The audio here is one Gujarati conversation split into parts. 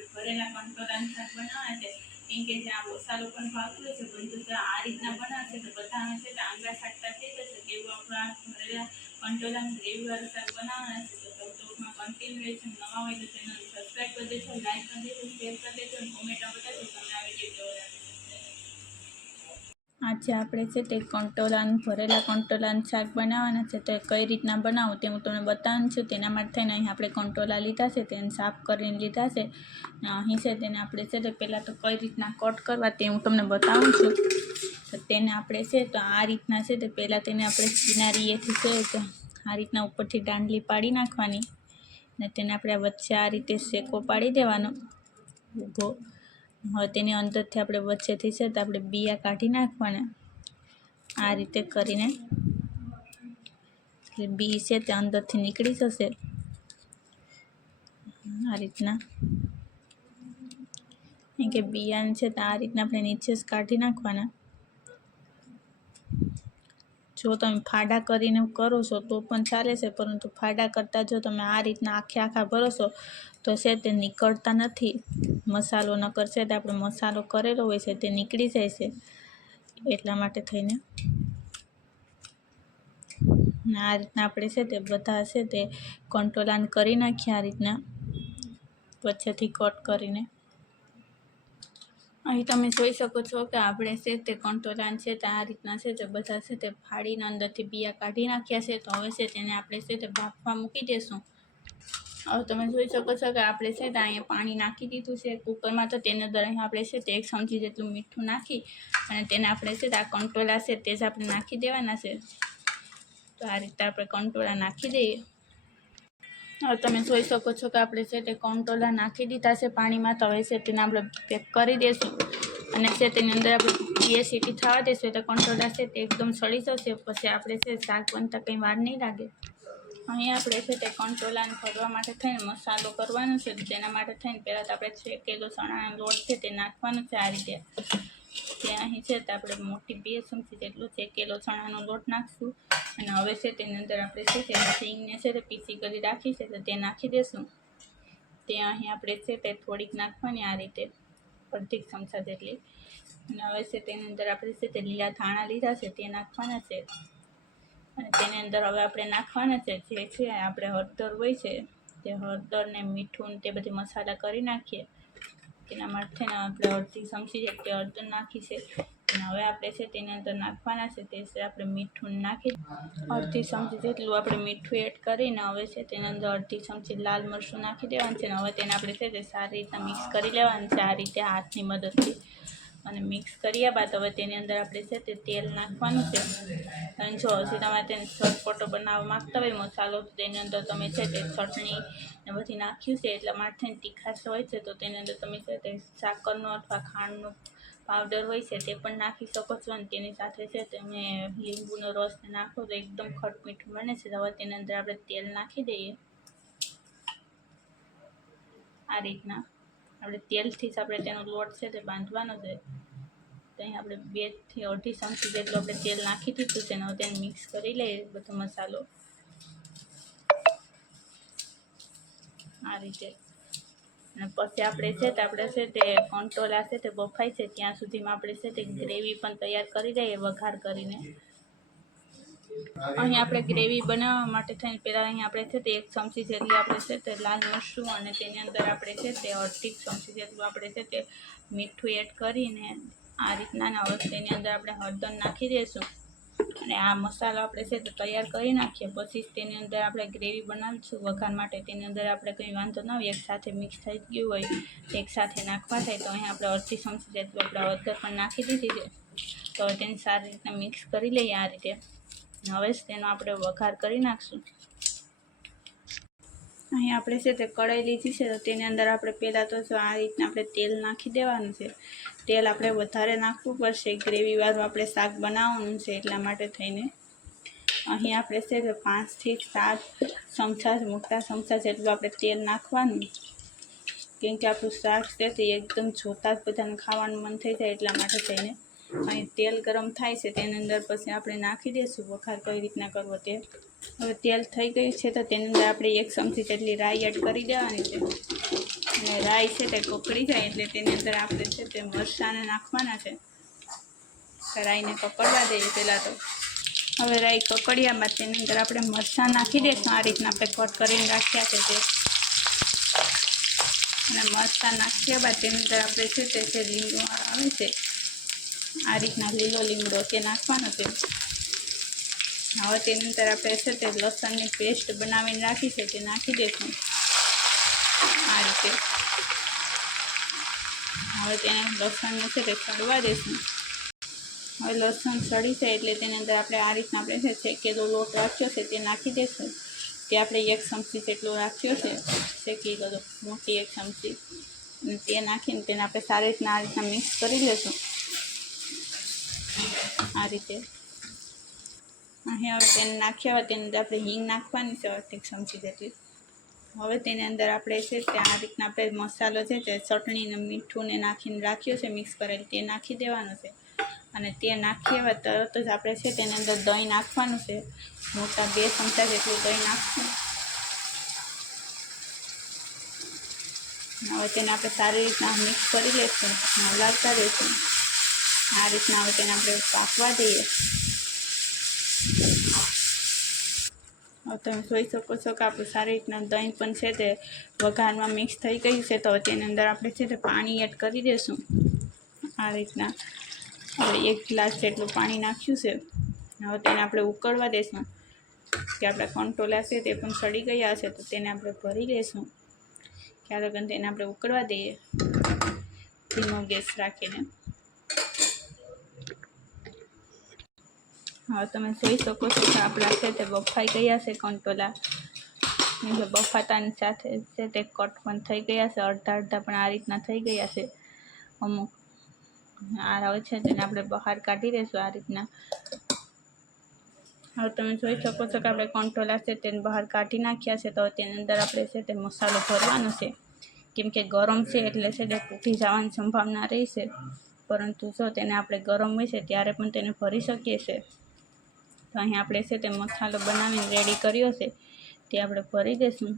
આપણે ભરેલા કંટોળાનું શાક બનાવવાના છે. કેમ કે જે આ મસાલો પણ ભાવતો હોય છે, પરંતુ જો આ રીતના બનાવશે તો બધાને છે તે આંગળા શાકતા થઈ જશે. એવું આપણે આ ભરેલા કંટોળાનું ગ્રેવીવાળું શાક બનાવવાના છે. તો ટોકમાં કન્ટિન્યુએશન નવા હોય તો ચેનલ સબસ્ક્રાઈબ કરી દેજો, લાઈક કરી દેજો, શેર કરી દેજો અને કોમેન્ટમાં બતાવજો તમને આ વિડીયો કેવો લાગે. આજે આપણે છે તે ભરેલા કંટોળાનું શાક બનાવવાના છે. તો કઈ રીતના બનાવું તે હું તમને બતાવવાનું છું. તેના માટે થઈને અહીં આપણે કંટોળા લીધા છે, તેને સાફ કરીને લીધા છે. અહીં છે તેને આપણે છે તે પહેલાં તો કઈ રીતના કટ કરવા તે હું તમને બતાવું છું. તો તેને આપણે છે તો આ રીતના છે તે પહેલાં તેને આપણે કિનારીએથી છે તો આ રીતના ઉપરથી દાંડલી પાડી નાખવાની ને તેને આપણે વચ્ચે આ રીતે શેકો પાડી દેવાનો ઊભો. હવે તેની અંદરથી આપણે વચ્ચેથી છે તો આપણે બિયા કાઢી નાખવાના આ રીતે કરીને, એટલે બી છે તે અંદરથી નીકળી જશે આ રીતના. કેમ કે બિયાને છે તો આ રીતના આપણે નીચે જ કાઢી નાખવાના. જો તમે ફાડા કરીને કરો છો તો પણ ચાલે છે, પરંતુ ફાડા કરતાં જો તમે આ રીતના આખા ભરોશો તો છે તે નીકળતા નથી. મસાલો ન કરશે તો આપણે મસાલો કરેલો હોય છે તે નીકળી જાય છે, એટલા માટે થઈને આ રીતના આપણે છે તે બધા છે તે કંટોળાને કરી નાખીએ આ રીતના વચ્ચેથી કટ કરીને. અહીં તમે જોઈ શકો છો કે આપણે છે તે કંટોળાને છે તે આ રીતના છે તે બધા છે તે ફાડીને અંદરથી બિયા કાઢી નાખ્યા છે. તો હવે છે તેને આપણે છે તે બાફવા મૂકી દઈશું. હવે તમે જોઈ શકો છો કે આપણે છે તે અહીંયા પાણી નાખી દીધું છે કુકરમાં. તો તેની અંદર અહીં આપણે છે તે 1 ચમચી જેટલું મીઠું નાખી અને તેને આપણે છે તે આ કંટોળા છે તે જ આપણે નાખી દેવાના છે. તો આ રીતે આપણે કંટોળા નાખી દઈએ. હવે તમે જોઈ શકો છો કે આપણે છે તે કંટોળા નાખી દીધા છે પાણીમાં. તો હવે છે તેને આપણે પેક કરી દઈશું અને છે તેની અંદર આપણે 2 સીટી થવા દઈશું. તો કંટોળા છે તે એકદમ સળી જશે. પછી આપણે છે શાક બનતા કંઈ વાર નહીં લાગે. અહીં આપણે છે તે કંટોળાને ભરવા માટે થઈને મસાલો કરવાનો છે. તેના માટે થઈને પહેલાં તો આપણે 6 કિલો ચણાનો લોટ છે તે નાખવાનો છે આ રીતે. તે અહીં છે તો આપણે મોટી 2 ચમચી જેટલું 1 કિલો ચણાનો લોટ નાખશું. અને હવે છે તેની અંદર આપણે છે તે સિંગને છે તે પીસી કરી રાખી છે તો તે નાખી દઈશું. તે અહીં આપણે છે તે થોડીક નાખવાની આ રીતે 1.5 ચમચા જેટલી. અને હવે છે તેની અંદર આપણે છે તે લીલા ધાણા લીધા છે તે નાખવાના છે. અને તેની અંદર હવે આપણે નાખવાના છે જે છે આપણે હળદર હોય છે તે હળદર ને મીઠું તે બધી મસાલા કરી નાખીએ. તેના માટે આપણે 1/2 ચમચી જેટલી હળદર નાખી છે. અને હવે આપણે છે તેની અંદર નાખવાના છે તે છે આપણે મીઠું નાખી 1/2 ચમચી જેટલું આપણે મીઠું એડ કરીને હવે છે તેની અંદર 1/2 ચમચી લાલ મરચું નાખી દેવાનું છે. અને હવે તેને આપણે છે તે સારી રીતના મિક્સ કરી લેવાનું છે આ રીતે હાથની મદદથી. અને મિક્સ કર્યા બાદ હવે તેની અંદર આપણે છે તે તેલ નાખવાનું છે. અને જો હજી તમારે તેને ચટપટો બનાવવા માગતા હોય મસાલો તો તેની અંદર તમે છે તે ચટણી ને બધી નાખ્યું છે એટલા માટે તીખાશ હોય છે. તો તેની અંદર તમે છે તે સાકરનો અથવા ખાંડનો પાવડર હોય છે તે પણ નાખી શકો છો. અને તેની સાથે છે તમે લીંબુનો રસ નાખો તો એકદમ ખટમીઠું બને છે. હવે તેની અંદર આપણે તેલ નાખી દઈએ આ રીતના. આપણે તેલથી જ આપણે તેનો લોટ છે તે બાંધવાનો છે. તો અહીં આપણે 2 થી 2.5 ચમચી જેટલું આપણે તેલ નાખી દીધું છે. અને હવે તેને મિક્સ કરી લઈએ બધો મસાલો આ રીતે. અને પછી આપણે છે તે કંટોળા છે તે બફાય છે ત્યાં સુધીમાં આપણે છે તે ગ્રેવી પણ તૈયાર કરી દઈએ વઘાર કરીને. અહીં આપણે ગ્રેવી બનાવવા માટે થઈને પહેલાં અહીં આપણે છે તે 1 ચમચી જેટલી આપણે છે તે લાલ મરચું અને તેની અંદર આપણે છે તે 1/2 ચમચી જેટલું આપણે છે તે મીઠું એડ કરીને આ રીતના. હવે તેની અંદર આપણે હળદર નાખી દઈશું અને આ મસાલો આપણે છે તે તૈયાર કરી નાખીએ. પછી તેની અંદર આપણે ગ્રેવી બનાવીશું વઘાર માટે. તેની અંદર આપણે કંઈ વાંધો ન હોય એકસાથે મિક્સ થઈ ગયું હોય એકસાથે નાખવા થાય. તો અહીં આપણે 1/2 ચમચી જેટલું આપણે હળદર પણ નાખી દીધી છે. તો હવે તેને સારી રીતના મિક્સ કરી લઈએ આ રીતે. હવે જ તેનો આપણે વઘાર કરી નાખશું. અહીં આપણે છે તે કઢાઈ લીધી છે તો તેની અંદર આપણે પહેલાં તો જો આ રીતના આપણે તેલ નાખી દેવાનું છે. તેલ આપણે વધારે નાખવું પડશે, ગ્રેવીવાળું આપણે શાક બનાવવાનું છે એટલા માટે થઈને. અહીં આપણે છે તે 5 થી 7 ચમચા મોટા ચમચા જેટલું આપણે તેલ નાખવાનું. કેમ કે આપણું શાક છે તે એકદમ જોતાં જ બધાને ખાવાનું મન થઈ જાય એટલા માટે થઈને. અહીં તેલ ગરમ થાય છે તેની અંદર પછી આપણે નાખી દઈશું વઘાર કઈ રીતના કરવો તે. હવે તેલ થઈ ગયું છે તો તેની અંદર આપણે 1 ચમચી જેટલી રાઈ એડ કરી દેવાની છે. અને રાઈ છે તે કકડી જાય એટલે તેની અંદર આપણે છે તે મરચાંને નાખવાના છે. રાઈને કકડવા દઈએ પહેલાં તો. હવે રાઈ કકડિયા બાદ તેની અંદર આપણે મરચાં નાખી દઈશું. આ રીતના આપણે કટ કરીને રાખ્યા છે તે. અને મરચાં નાખ્યા બાદ તેની અંદર આપણે છે તે જે લીમડો આવે છે આ રીતના લીલો લીમડો તે નાખવાનો છે. હવે તેની અંદર આપણે છે તે લસણની પેસ્ટ બનાવીને રાખી છે તે નાખી દઈશું આ રીતે. હવે તેને લસણને છે તે સળવા દઈશું. હવે લસણ સળી જાય એટલે તેની અંદર આપણે આ રીતના આપણે છે શેકેલો લોટ રાખ્યો છે તે નાખી દઈશું. તે આપણે 1 ચમચી જેટલો રાખ્યો છે શેકી ગયો મોટી 1 ચમચી, અને તે નાખીને તેને આપણે સારી રીતના આ રીતના મિક્સ કરી લઈશું આ રીતે. અહીં હવે તેને નાખ્યા હોય તેની અંદર આપણે હિંગ નાખવાની છે 1 ચમચી જેટલી. હવે તેની અંદર આપણે છે તે આ રીતના આપણે મસાલો છે તે ચટણી ને મીઠું ને નાખીને રાખ્યો છે મિક્સ કરેલ તે નાખી દેવાનું છે. અને તે નાખીએ હવે તરત જ આપણે છે તેની અંદર દહીં નાખવાનું છે. મોટા 2 ચમચા જેટલું દહીં નાખશું. હવે તેને આપણે સારી રીતના મિક્સ કરી લઈશું, હલાવતા રહીશું આ રીતના. હવે તેને આપણે પાકવા દઈએ. હવે તમે જોઈ શકો છો કે આપણું સારી રીતના દહીં પણ છે તે વઘારમાં મિક્સ થઈ ગયું છે. તો તેની અંદર આપણે છે તે પાણી એડ કરી દઈશું આ રીતના. હવે 1 ગ્લાસ જેટલું પાણી નાખ્યું છે. હવે તેને આપણે ઉકળવા દઈશું કે આપણા કંટોલા છે તે પણ સડી ગયા છે. તો તેને આપણે ભરી લઈશું. ત્યાર લગન તેને આપણે ઉકળવા દઈએ ધીમો ગેસ રાખીને. હવે તમે જોઈ શકો છો કે આપણા છે તે બફાઈ ગયા છે કંટોલા. બફાતાની સાથે છે તે કટ પણ થઈ ગયા છે. અડધા પણ આ રીતના થઈ ગયા છે અમુક. આ હવે છે તેને આપણે બહાર કાઢી દઈશું આ રીતના. હવે તમે જોઈ શકો છો કે આપણે કંટોલા છે તેને બહાર કાઢી નાખ્યા છે. તો તેની અંદર આપણે છે તે મસાલો ભરવાનો છે. કેમ કે ગરમ છે એટલે છે તે તૂટી જવાની સંભાવના રહેશે. પરંતુ જો તેને આપણે ગરમ હોય છે ત્યારે પણ તેને ભરી શકીએ છીએ. તો અહીં આપણે છે તે મસાલો બનાવીને રેડી કર્યો છે તે આપણે ભરી દઈશું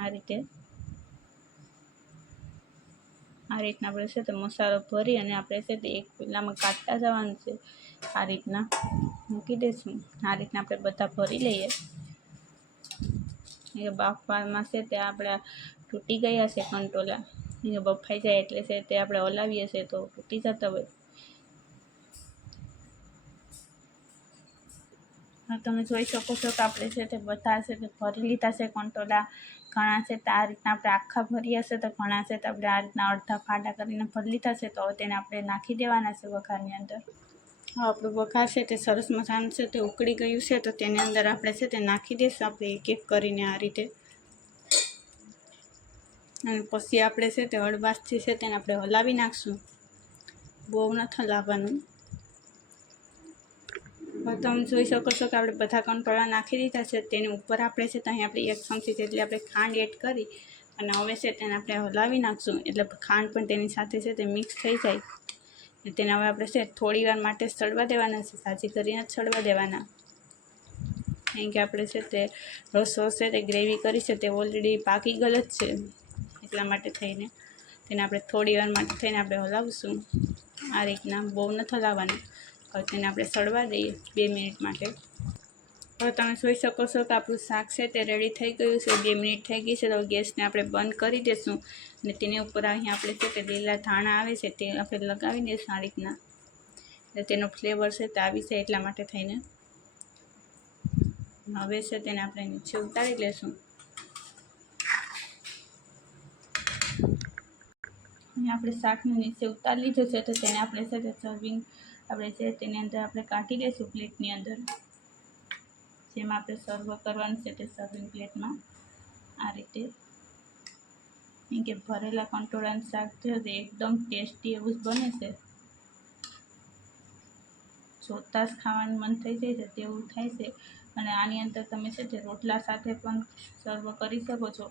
આ રીતે. આ રીતના આપણે છે તે મસાલો ભરી અને આપણે છે તે એક પેલામાં કાઢતા જવાનું છે. આ રીતના મૂકી દઈશું. આ રીતના આપણે બધા ભરી લઈએ. એ બાફવામાં છે તે આપણા તૂટી ગયા છે કંટોલા. એ બફાઈ જાય એટલે છે તે આપણે હલાવીએ છીએ તો તૂટી જતા હોય. તમે જોઈ શકો છો કે આપણે છે તે બધા છે તે ભરી લીધા છે કંટોલા. ઘણા છે તે આ રીતના આપણે આખા ભર્યા છે, તો ઘણા છે તે આપણે આ રીતના અડધા ફાડા કરીને ભરી લીધા છે. તો તેને આપણે નાખી દેવાના છે વઘારની અંદર. આપણું વઘાર છે તે સરસ મજાનું છે તે ઉકળી ગયું છે. તો તેની અંદર આપણે છે તે નાખી દઈશું આપણે એક એક કરીને આ રીતે. અને પછી આપણે છે તે હળવાશથી છે તેને આપણે હલાવી નાખશું. બહુ નથી હલાવવાનું. તમે જોઈ શકો છો કે આપણે બધા કંટોળા નાખી દીધા છે. તેની ઉપર આપણે છે તો અહીં આપણે 1 ચમચી જેટલી આપણે ખાંડ એડ કરી અને હવે છે તેને આપણે હલાવી નાખશું. એટલે ખાંડ પણ તેની સાથે છે તે મિક્સ થઈ જાય. તેને હવે આપણે છે થોડી વાર માટે સળવા દેવાના છે. સાજી કરીને જ સળવા દેવાના. કારણ કે આપણે છે તે રસો છે તે ગ્રેવી કરી છે તે ઓલરેડી પાકી ગયેલ જ છે. એટલા માટે થઈને તેને આપણે થોડી વાર માટે થઈને આપણે હલાવીશું આ રીતના. બહુ નથી હલાવવાનું. હવે તેને આપણે સળવા દઈએ 2 મિનિટ માટે. હવે તમે જોઈ શકો છો કે આપણું શાક છે તે રેડી થઈ ગયું છે. 2 મિનિટ થઈ ગઈ છે. તો ગેસને આપણે બંધ કરી દઈશું અને તેની ઉપર અહીં આપણે છે તે લીલા ધાણા આવે છે તે આપણે લગાવી દઈશું આ રીતના. એટલે તેનો ફ્લેવર છે તે આવી જાય એટલા માટે થઈને. હવે છે તેને આપણે નીચે ઉતારી લઈશું. અહીં આપણે શાકને નીચે ઉતારી લીધું છે. તો તેને આપણે છે તે સર્વિંગ આપણે છે તેની અંદર આપણે કાઢી લઈશું પ્લેટની અંદર. જેમાં આપણે સર્વ કરવાનું છે તે સર્વિંગ પ્લેટમાં આ રીતે. કેમ કે ભરેલા કંટોળાનું શાક છે તે એકદમ ટેસ્ટી એવું જ બને છે. જોતાં જ ખાવાનું મન થઈ જાય છે તેવું થાય છે. અને આની અંદર તમે છે તે રોટલા સાથે પણ સર્વ કરી શકો છો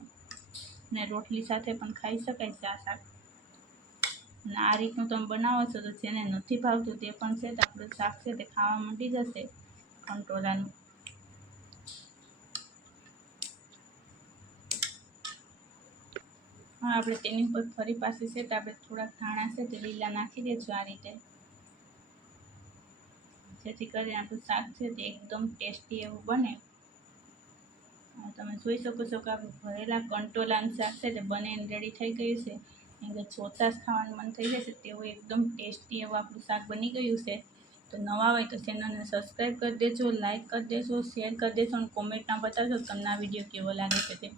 ને રોટલી સાથે પણ ખાઈ શકાય છે આ શાક. અને આ રીતનું તમે બનાવો છો તો જેને નથી ભાવતું તે પણ છે તો આપણું શાક છે તે ખાવા માંડી જશે કંટોલાનું. હા, આપણે તેની ઉપર ફરી પાછી છે તો આપણે થોડાક ધાણા છે તે લીલા નાખી દઈશું આ રીતે, જેથી કરીને આપણું શાક છે તે એકદમ ટેસ્ટી એવું બને. તમે જોઈ શકો છો કે આપણું ભરેલા કંટોલાનું શાક છે તે બનીને રેડી થઈ ગયું છે. કેમ કે જોતાં જ ખાવાનું મન થઈ જશે તેવું એકદમ ટેસ્ટી એવું આપણું શાક બની ગયું છે. તો નવા હોય તો ચેનલને સબસ્ક્રાઈબ કરી દેજો, લાઇક કરી દેજો, શેર કરી દેજો અને કોમેન્ટમાં બતાવજો તમને આ વિડીયો કેવો લાગે છે તે.